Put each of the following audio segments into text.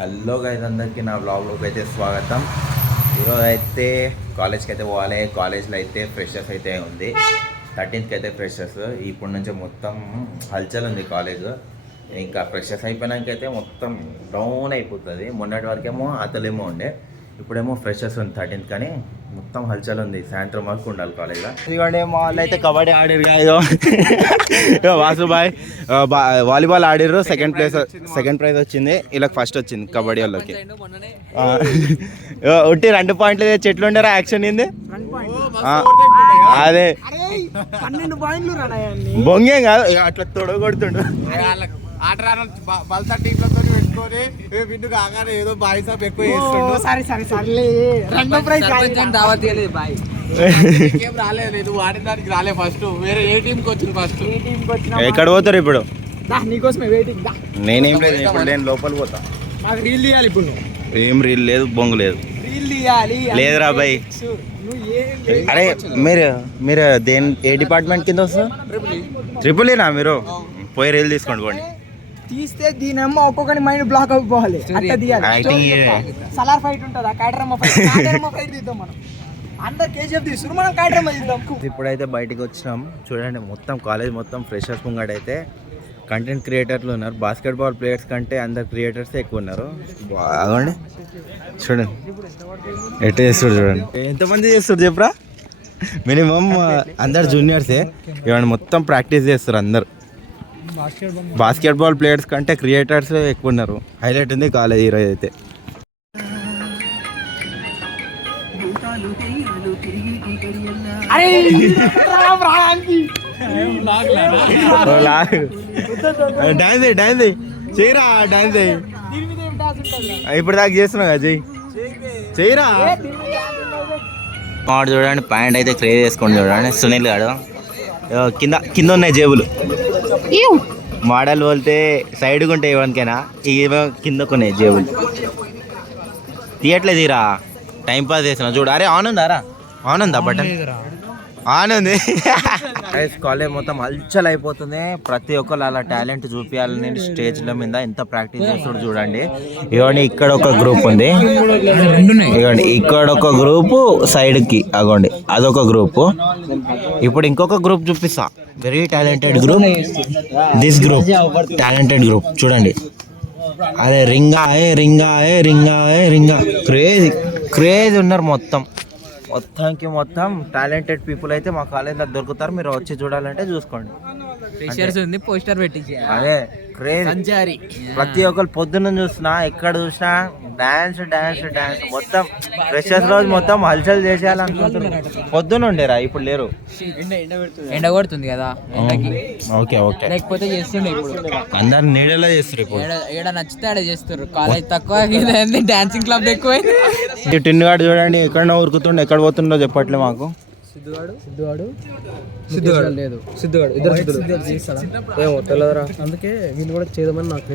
Hello guys, అందరికీ నా బ్లాగ్లోకి అయితే స్వాగతం. ఈరోజు అయితే కాలేజ్కి అయితే పోవాలి. కాలేజ్లో అయితే ఫ్రెషర్స్ అయితే ఉంది. 13th అయితే ఫ్రెషర్స్. ఇప్పటి నుంచి మొత్తం హల్చల్ ఉంది కాలేజ్. ఇంకా ఫ్రెషర్స్ అయిపోయినాకైతే మొత్తం డౌన్ అయిపోతుంది. మొన్నటి వరకేమో అతలేమో ఉండే, ఇప్పుడేమో ఫ్రెషర్స్ ఉంది 13th, కానీ మొత్తం హల్చల్ ఉంది. సాయంత్రం వరకు ఉండాలి కాలేజ్లో. ఎందుకంటే మా వాళ్ళు అయితే కబడ్డీ ఆడిరు కాదు, వాసుబాయ్ వాలీబాల్ ఆడిర్రు. సెకండ్ ప్రైజ్ వచ్చింది. ఇలా ఫస్ట్ వచ్చింది కబడ్డీ వాళ్ళకి. ఉట్టి 2 పాయింట్లు తెచ్చి ఎట్లుండారా యాక్షన్ ఏంది అదే బొంగేం కాదు, అట్లా తొడగొడుతుండు. విండు కాగానే ఏదో బాయ్ సాబ్ ఎక్కువ రాలేదు, వాడిన దానికి రాలే. ఫస్ట్ వేరే ఏ టీమ్ కి వచ్చింది? ఫస్ట్ ఎక్కడ పోతారు ఇప్పుడు? నీకోసమే వెయిటింగ్. నేనేం లేదు, ఇప్పుడు నేను లోపల పోతా. నాకు రీల్ తీయాలి ఇప్పుడు. ఏం రీల్ లేదు, బొంగు లేదు. రీల్ తీయాలి లేదురా బాయ్. అరే మీరు ఏ డిపార్ట్మెంట్ కింద వస్తారు? ట్రిపుల్ మీరు పోయి రీల్ తీసుకోండి పోండి. తీస్తే దీనేమో ఒక్కొక్కరి మైండ్ బ్లాక్ అయిపోవాలి. అట్లా తీయాలి. సలార్ ఫైట్ ఉంటుంది, కాటరమ్మ ఫైట్ తీద్దాం మనం. అందరు కేజీఎఫ్ తీసుకుని మనం కాటరమ్మ తీద్దాం. ఇప్పుడైతే బయటికి వచ్చినాం. చూడండి, మొత్తం కాలేజ్ మొత్తం ఫ్రెషర్స్ ముంగడ అయితే కంటెంట్ క్రియేటర్లు ఉన్నారు. బాస్కెట్బాల్ ప్లేయర్స్ కంటే అందరు క్రియేటర్స్ ఎక్కువ ఉన్నారు. బాగుండి చూడండి ఎట్లా చేస్తారు. చూడండి ఎంతమంది చేస్తారు చెప్పరా? మినిమం అందరు జూనియర్సే. ఇవన్నీ మొత్తం ప్రాక్టీస్ చేస్తారు అందరు. బాస్కెట్బాల్ ప్లేయర్స్ కంటే క్రియేటర్స్ ఎక్కువ ఉన్నారు. హైలైట్ ఉంది కాలేజ్ ఈరోజు అయితే. డాన్స్ చేయరా, డాన్స్ ఇప్పుడు దాకా చేస్తున్నావు కదా, చేయరా. వాడు చూడండి ప్యాంట్ అయితే క్రేజ్ చేసుకోండి. చూడండి సునీల్ గాడు కింద ఉన్నాయి జేబులు. మోడల్ పోతే సైడ్గా ఉంటాయి ఎవరికైనా, ఇవేమో కిందకున్నాయి జేబులు. తీయట్లేదు తీరా, టైంపాస్ చేస్తున్నా చూడు. అరే ఆన్ ఉందా బటన్? ఆన్ ఉంది. కాలేజ్ మొత్తం హల్చల్ అయిపోతుంది. ప్రతి ఒక్కరు అలా టాలెంట్ చూపించాలని స్టేజ్ల మీద ఎంత ప్రాక్టీస్ చేస్తాడు చూడండి. ఇవ్వండి ఇక్కడ ఒక గ్రూప్ ఉంది, ఇవ్వండి ఇక్కడ ఒక గ్రూపు సైడ్కి, అగోండి అదొక గ్రూపు. ఇప్పుడు ఇంకొక గ్రూప్ చూపిస్తా. Very talented group. This group talented group చూడండి. అదే రింగా క్రేజ్ ఉన్నారు. మొత్తం టాలెంటెడ్ పీపుల్ అయితే మా కాలేజ్లో దొరుకుతారు. మీరు వచ్చి చూడాలంటే చూసుకోండి. పోస్టర్ పెట్టి అదే క్రేజ్. ప్రతి ఒక్కరు పొద్దున్న చూసినా, ఎక్కడ చూసినా డాన్స్ మొత్తం ఫ్రెషర్స్ రోజు మొత్తం హల్చల్ చేసేయాలనుకుంటున్నారు. పొద్దున్న ఉండేరా, ఇప్పుడు లేరు. ఎండ కొడుతుంది కదా, ఓకే లేకపోతే చేస్తుండే. ఇప్పుడు అందరు నీడలో చేస్తారు. ఇప్పుడు ఏడ నచ్చితే ఆడ చేస్తారు. కాలేజ్ తక్కువ, డాన్సింగ్ క్లబ్ ఎక్కువ. టిన్నుగాడు చూడండి ఎక్కడ ఉరుకుతుండే, ఎక్కడ పోతుండో చెప్పట్లే మాకు. సిద్ధుగాడు ఇద్దరు ఏమో తెలియదురా. అందుకే వీళ్ళు కూడా చేద్దామని నాకు.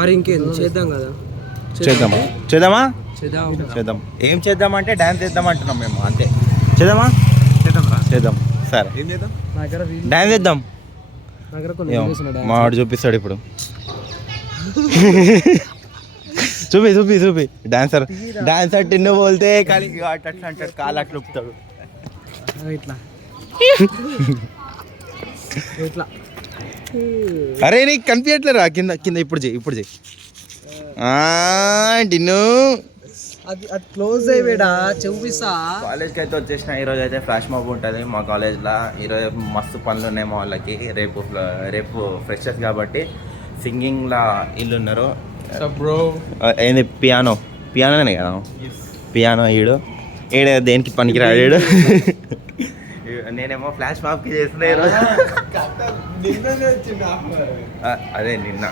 మరి ఇంకేం చేద్దాం కదా. చేద్దాం. ఏం చేద్దామంటే డాన్స్ చేద్దాం అంటున్నాం మేము, అంతే. చేద్దాం సరే. ఏం చేద్దాం? డాన్స్ చేద్దాం. మావాడు చూపిస్తాడు ఇప్పుడు. చూపి డాన్సర్ టిన్ను పోతే అట్లా అంటాడు, కాలు అట్లా ఊపుతాడు. ఇట్లా అరే నీకు కనిపించట్లేరా? కింద ఇప్పుడు చెయ్యి. టిన్ను అది క్లోజ్ అయ్యేడా చూపిస్తా. కాలేజ్కి అయితే వచ్చేసిన. ఈరోజు అయితే ఫ్లాష్ మాబ్ ఉంటుంది మా కాలేజ్లో. ఈరోజు మస్తు పనులు ఉన్నాయి మా వాళ్ళకి. రేపు ఫ్రెషర్స్ కాబట్టి సింగింగ్లా ఇల్లు ఉన్నారు. ఏంది పియానోనే కదా, పియానో ఈడు దేనికి పనికి రాడు. నేనేమో ఫ్లాష్ మాబ్కి చేస్తున్నా ఈరోజు. అదే నిన్న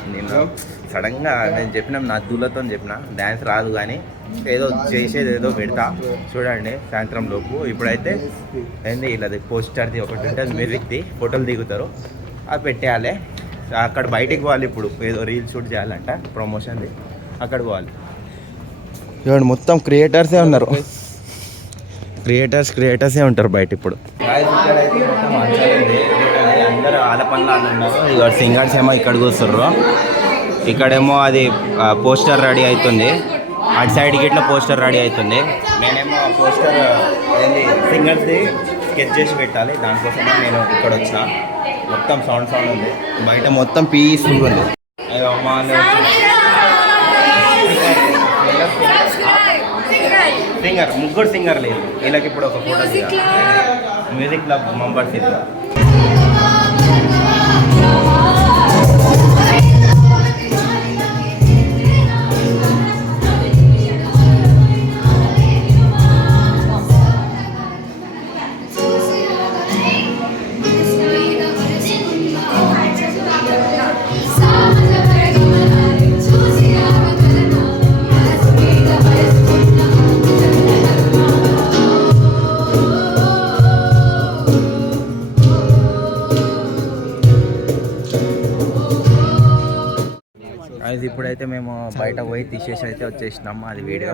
సడన్గా నేను చెప్పిన, నా దూలతో చెప్పిన డ్యాన్స్ రాదు కానీ ఏదో చేసేది ఏదో పెడతా చూడండి సాయంత్రం లోపు. ఇప్పుడైతే ఏంది ఇలా పోస్టర్ది ఒకటి ఉంటుంది, మ్యూజిక్ది ఫోటోలు దిగుతారు, అది పెట్టేయాలి. అక్కడ బయటికి పోవాలి. ఇప్పుడు ఏదో రీల్ షూట్ చేయాలంట, ప్రమోషన్ది, అక్కడ పోవాలి. చూడండి మొత్తం క్రియేటర్సే ఉన్నారు. క్రియేటర్సే ఉంటారు బయట ఇప్పుడు. అందరూ ఆల పనులు ఉన్నారు. సింగర్స్ ఏమో ఇక్కడ కూర్చుర్రు. ఇక్కడేమో అది పోస్టర్ రెడీ అవుతుంది, అటు సైడ్కి ఇట్లా పోస్టర్ రెడీ అవుతుంది. నేనేమో ఆ పోస్టర్ ఏంది సింగర్స్ది స్కెచ్ చేసి పెట్టాలి, దానికోసం నేను ఇక్కడ వచ్చిన. మొత్తం సౌండ్ ఉంది, బయట మొత్తం పీస్ఫుల్గా ఉంది. అయ్యో మాలు సింగర్, ముగ్గురు సింగర్ లేదు వీళ్ళకి. ఇప్పుడు ఒక ఫోటో మ్యూజిక్ క్లబ్ మెంబర్స్ ఇది. అది ఇప్పుడైతే మేము బయట పోయి తీసేసి అయితే వచ్చేసినాము. అది వీడియో.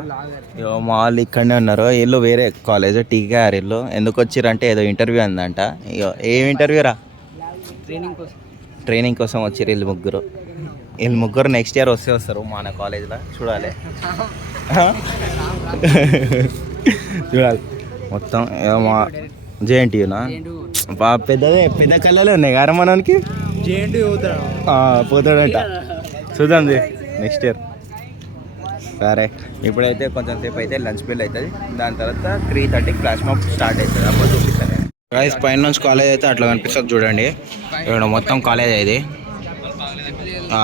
మా వాళ్ళు ఇక్కడనే ఉన్నారు. వీళ్ళు వేరే కాలేజ్ టీకేఆర్. వీళ్ళు ఎందుకు వచ్చిరంటే ఏదో ఇంటర్వ్యూ అందంట. ఇగో ఏం ఇంటర్వ్యూ రా? ట్రైనింగ్ కోసం వచ్చారు వీళ్ళు ముగ్గురు నెక్స్ట్ ఇయర్ వస్తారు మన కాలేజ్లో. చూడాలి చూడాలి మొత్తం. మా జేఎన్టీయూనా పెద్ద కళ్ళలే ఉన్నాయి కదా మనకి. పోతాడంట, చూద్దాం నెక్స్ట్ ఇయర్. సరే ఇప్పుడైతే కొంచెం సేపు అయితే లంచ్ బెల్ అవుతుంది, దాని తర్వాత 3:30 ఫ్లాష్ మాప్ స్టార్ట్ అవుతుంది. అప్పుడు చూపిస్తాను నేను. గైస్ పైన నుంచి కాలేజ్ అయితే అట్లా కనిపిస్తుంది చూడండి. ఇక్కడ మొత్తం కాలేజ్ ఇది,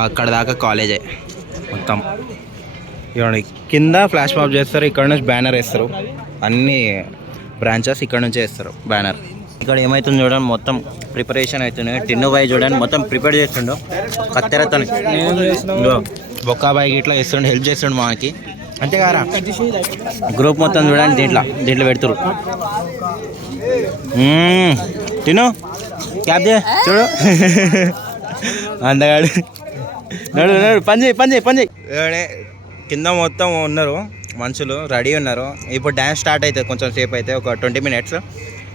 అక్కడ దాకా కాలేజే మొత్తం. ఇవ్వండి కింద ఫ్లాష్ మాప్ చేస్తారు, ఇక్కడ నుంచి బ్యానర్ వేస్తారు. అన్ని బ్రాంచెస్ ఇక్కడ నుంచే వేస్తారు బ్యానర్. ఇక్కడ ఏమవుతుంది చూడండి, మొత్తం ప్రిపరేషన్ అవుతుంది. టిన్ను బాయ్ చూడండి మొత్తం ప్రిపేర్ చేస్తుండు కత్తెరతో. బొక్కాబాయికి ఇట్లా ఇస్తుండే, హెల్ప్ చేస్తుండు మనకి. అంతేగారా గ్రూప్ మొత్తం చూడండి దీంట్లో పెడుతురు. టిను క్యాబ్ చే చూడు అందగాడు. నడు పని చేయి. కింద మొత్తం ఉన్నారు మనుషులు, రెడీ ఉన్నారు. ఇప్పుడు డ్యాన్స్ స్టార్ట్ అవుతుంది కొంచెం సేపు అయితే, ఒక 20 minutes.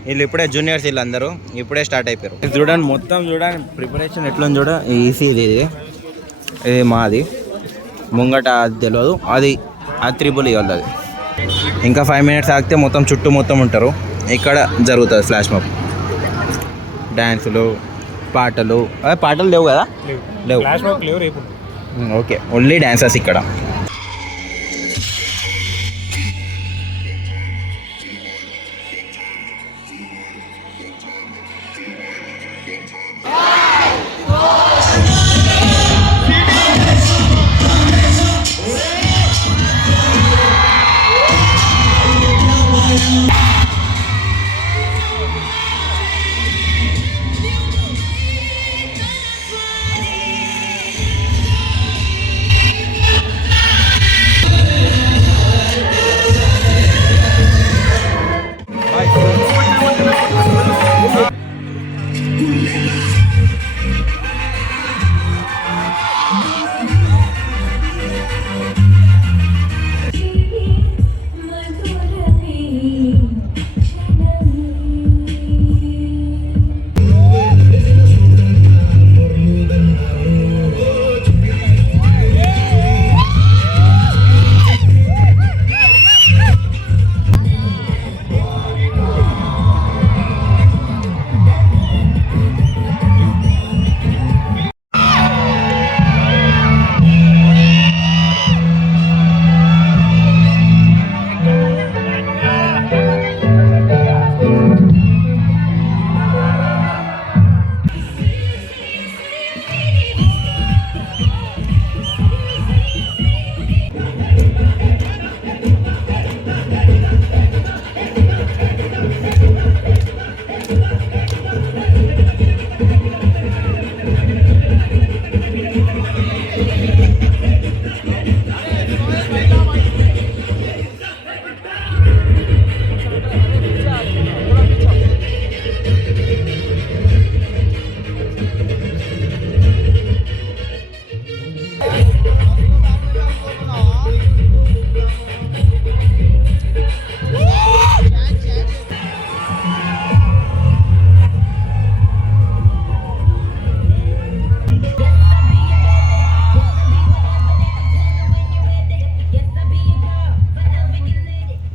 వీళ్ళు ఇప్పుడే జూనియర్స్, వీళ్ళందరూ ఇప్పుడే స్టార్ట్ అయిపోయారు. చూడండి మొత్తం చూడండి ప్రిపరేషన్ ఎట్లా చూడ. ఈసీ ఇది మాది ముంగట, అది తెలియదు, అది త్రిబుల్ ఇవ్వాలి. అది ఇంకా 5 minutes ఆగితే మొత్తం చుట్టూ మొత్తం ఉంటారు. ఇక్కడ జరుగుతుంది ఫ్లాష్ మాప్. డ్యాన్సులు, పాటలు లేవు కదా? లేవు. ఓకే, ఓన్లీ డ్యాన్సర్స్ ఇక్కడ.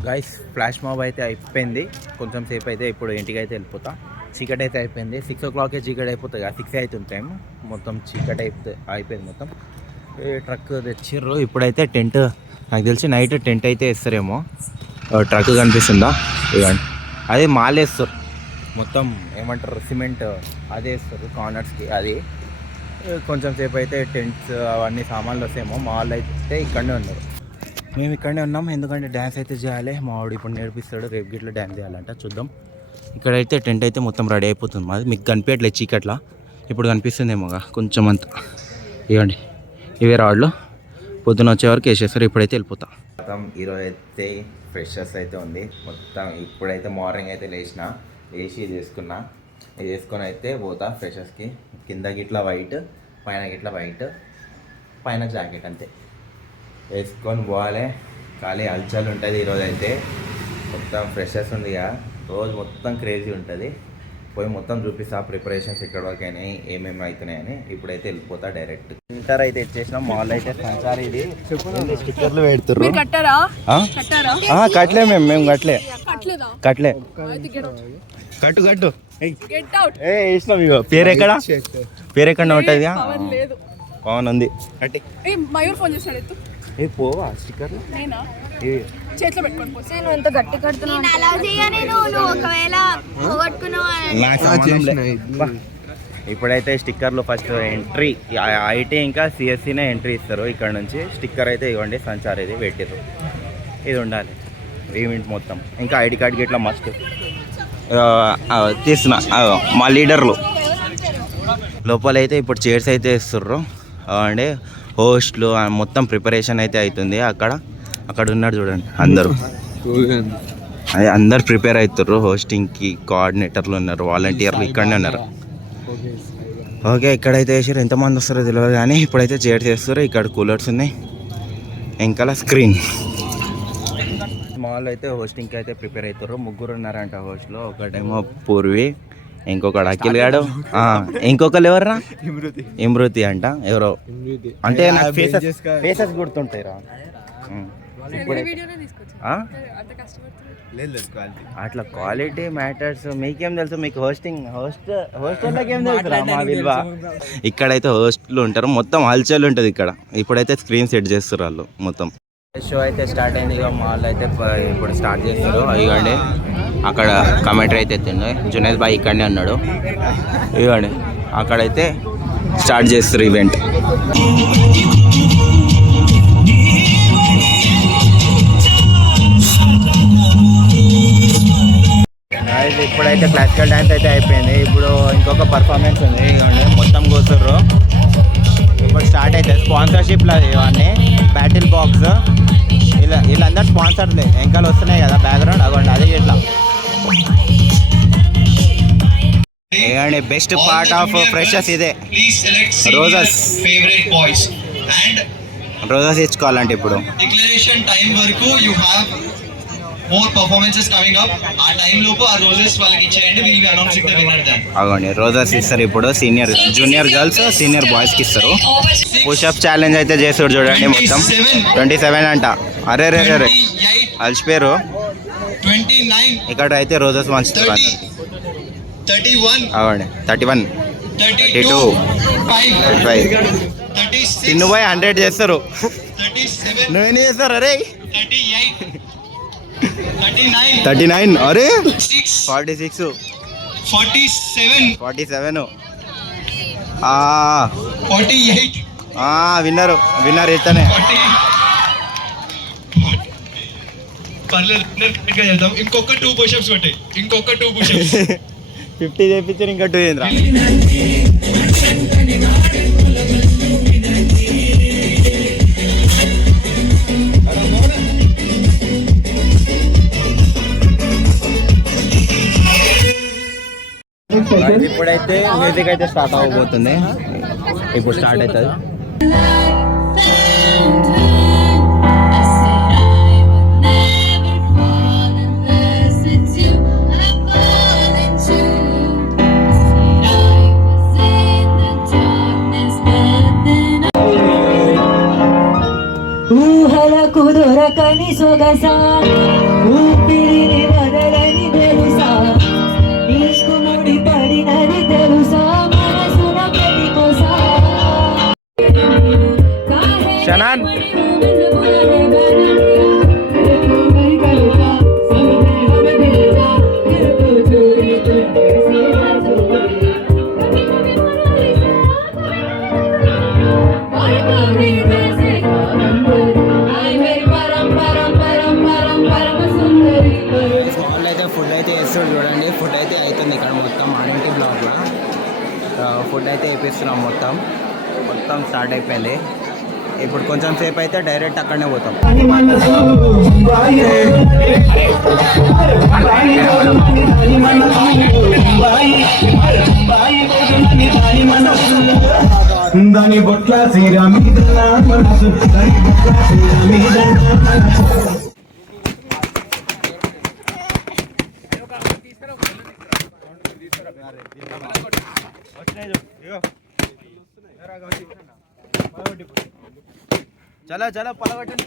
గైస్ ఫ్లాష్ మాబ్ అయితే అయిపోయింది, కొంచెం సేపు అయితే ఇప్పుడు ఇంటికి అయితే వెళ్ళిపోతా. చీకటి అయితే అయిపోయింది, 6 o'clock చీకటి అయిపోతుంది, 6 అవుతుంది టైం. మొత్తం చీకటి అయిపోయింది మొత్తం. ట్రక్ తెచ్చిర్రు. ఇప్పుడైతే టెంట్, నాకు తెలిసి నైట్ టెంట్ అయితే వేస్తారేమో. ట్రక్ కనిపిస్తుందా, ఇవ్వండి, అది మాలేస్తారు మొత్తం, ఏమంటారు సిమెంట్ అదే వేస్తారు కార్నర్స్కి. అది కొంచెం సేపు అయితే టెంట్స్ అవన్నీ సామాన్లు వస్తాయేమో. మా వాళ్ళు అయితే ఇక్కడనే ఉన్నారు, మేము ఇక్కడనే ఉన్నాం. ఎందుకంటే డ్యాన్స్ అయితే చేయాలి, మా వాడు ఇప్పుడు నేర్పిస్తాడు, రేపు గిట్ల డ్యాన్స్ చేయాలంట, చూద్దాం. ఇక్కడైతే టెంట్ అయితే మొత్తం రెడీ అయిపోతుంది మాది. మీకు కనిపించట్లేదు చీకట్లా, ఇప్పుడు కనిపిస్తుందేమోగా కొంచెం అంతా. ఇవ్వండి, ఇవే రాళ్ళు, పొద్దున వచ్చే వరకు వేసేస్తారు. ఇప్పుడైతే వెళ్ళిపోతాం. మొత్తం ఈరోజు అయితే ఫ్రెషర్స్ అయితే ఉంది మొత్తం. ఇప్పుడైతే మార్నింగ్ అయితే లేచి ఇది వేసుకొని అయితే పోతా ఫ్రెషర్స్కి. కింద గిట్లా వైట్, పైన గిట్లా వైట్, పైన జాకెట్ అంతే వేసుకొని పోవాలి. ఖాళీ హల్చల్ ఉంటుంది ఈరోజు అయితే. మొత్తం ఫ్రెషర్స్ ఉంది కదా, రోజు మొత్తం క్రేజీ ఉంటుంది. పోయి మొత్తం చూపిస్తా ప్రిపరేషన్స్ ఇక్కడ వరకు అయినాయి, ఏమేమి అవుతున్నాయని. ఇప్పుడైతే వెళ్ళిపోతా డైరెక్ట్. ఇంటర్ అయితే ఇచ్చేసినాం. మాల్ అయితే సంచారి ఇది స్టిక్కర్లు పెడుతుర్రు. కట్టలే మేము కట్టలే కట్టు ఏ ఇష్టం. ఇగో పేరెక్కడ ఉంటుంది, పవన్ ఉంది. మయూర్ ఫోన్ చేస్తాడు, ఏ పోవా స్టిక్కర్లు చేతిలో పెట్టుకోండి. ఇప్పుడైతే స్టిక్కర్లు ఫస్ట్ ఎంట్రీ ఐటీ ఇంకా సిఎస్సినే ఎంట్రీ ఇస్తారు. ఇక్కడ నుంచి స్టిక్కర్ అయితే ఇవ్వండి, సంచార్ ఇది పెట్టిర్రు, ఇది ఉండాలి ఈవెంట్ మొత్తం. ఇంకా ఐడి కార్డ్ గిట్లా మస్ట్ తీసిన మా లీడర్లు. లోపలైతే ఇప్పుడు చైర్స్ అయితే ఇస్తుర్రు అండి. హోస్ట్లు మొత్తం ప్రిపరేషన్ అయితే అవుతుంది. అక్కడ ఉన్నాడు చూడండి, అందరు ప్రిపేర్ అవుతారు హోస్టింగ్కి. కోఆర్డినేటర్లు ఉన్నారు, వాలంటీర్లు ఇక్కడనే ఉన్నారు. ఓకే, ఇక్కడైతే వేసారు, ఎంతమంది వస్తారో తెలియదు కానీ ఇప్పుడైతే చైర్స్ వేస్తారు. ఇక్కడ కూలర్స్ ఉన్నాయి, ఇంకా స్క్రీన్. మాల్ అయితే హోస్టింగ్కి అయితే ప్రిపేర్ అవుతారు. 3 ఉన్నారంట హోస్ట్లో. ఒకటేమో పూర్వి, ఇంకొకడు అఖిల్ గాడు, ఇంకొకరు ఎవర్రా ఇమృతి అంట ఎవరో. అంటే నాకు ఫేసెస్ గుర్తుంటాయి రా. అట్లా క్వాలిటీ మ్యాటర్స్. మీకేం తెలుసు, మీకు హోస్టల్లోకేం తెలుసు మా విలువ. ఇక్కడైతే హోస్టల్ ఉంటారు, మొత్తం హల్చల్ ఉంటుంది ఇక్కడ. ఇప్పుడైతే స్క్రీన్ సెట్ చేస్తారు వాళ్ళు మొత్తం. షో అయితే స్టార్ట్ అయింది. ఇక మాల్ అయితే ఇప్పుడు స్టార్ట్ చేస్తారు. ఇవ్వండి, అక్కడ కమెంటరీ అయితే ఎత్తింది, జునేద్ బాయ్ ఇక్కడనే ఉన్నాడు. ఇవ్వండి, అక్కడైతే స్టార్ట్ చేస్తారు ఈవెంట్. ఇప్పుడైతే క్లాసికల్ డ్యాన్స్ అయితే అయిపోయింది. ఇప్పుడు ఇంకొక పర్ఫార్మెన్స్ ఉంది. ఇవ్వండి, మొత్తం కూర్చుర్రు. ఇప్పుడు స్టార్ట్ అవుతుంది. స్పాన్సర్షిప్లో ఇవన్నీ బ్యాటిల్ బాక్స్, వీళ్ళందరూ స్పాన్సర్లే. వెంకాలు వస్తున్నాయి కదా బ్యాక్గ్రౌండ్, అవ్వండి అది ఇట్లా. ఏమండి, బెస్ట్ పార్ట్ ఆఫ్ ఫ్రెషర్స్ ఇదే, రోజెస్ ఇచ్చుకోవాలంటే. ఇప్పుడు డిక్లరేషన్ టైం వరకు you have more performances coming up. ఆ టైం లోపు ఆ రోజెస్ వాళ్ళకి ఇచ్చేయండి. Will be announcing the winner then. అవ్వండి, రోజెస్ ఇస్తారు ఇప్పుడు. జూనియర్ గర్ల్స్, సీనియర్ బాయ్స్ కి ఇస్తారు. పుషప్ ఛాలెంజ్ అయితే చేస్తాడు చూడండి, మొత్తం 27 అంట. అరే అలసిపోయారు. 29 ఇక్కడ అయితే రోజెస్ మంచుతారు. 31 అవ్వండి, 31 32 35 చిన్ను బాయ్ 100 చేస్తారు. 37 నువ్వేం చేస్తారు? అరే 38 39 అరే 46 46 47 48 విన్నర్ ఇతనే. ఇంకొక 2 పుషప్స్ కొట్టాయి, ఇంకొక 2 పుషప్స్. 50 చేయించారు, ఇంకా 2 ఏంద్రా. ఇప్పుడైతే మ్యూజిక్ అయితే స్టార్ట్ అవ్వబోతుంది. ఇప్పుడు స్టార్ట్ అవుతుంది. ఊహల కుదురు దొరకని సొగస ఊపిరిని వదలని తెలుసా నీకు ముడి పడినది తెలుసా మనసున ప్రతి కొసా షనాన్ వాళ్ళు అయితే ఫుడ్ అయితే వేస్తాడు చూడండి. ఫుడ్ అయితే అవుతుంది ఇక్కడ మొత్తం ఆడింటి బ్లాక్లో ఫుడ్ అయితే వేపిస్తున్నాం. మొత్తం స్టార్ట్ అయిపోయింది. ఇప్పుడు కొంచెం సేపు అయితే డైరెక్ట్ అక్కడనే పోతాం. దాని బొట్ల సీరా మీద నా మనసు దాని బొట్ల సీరా మీద నా మనసు చలో పలవట్టండి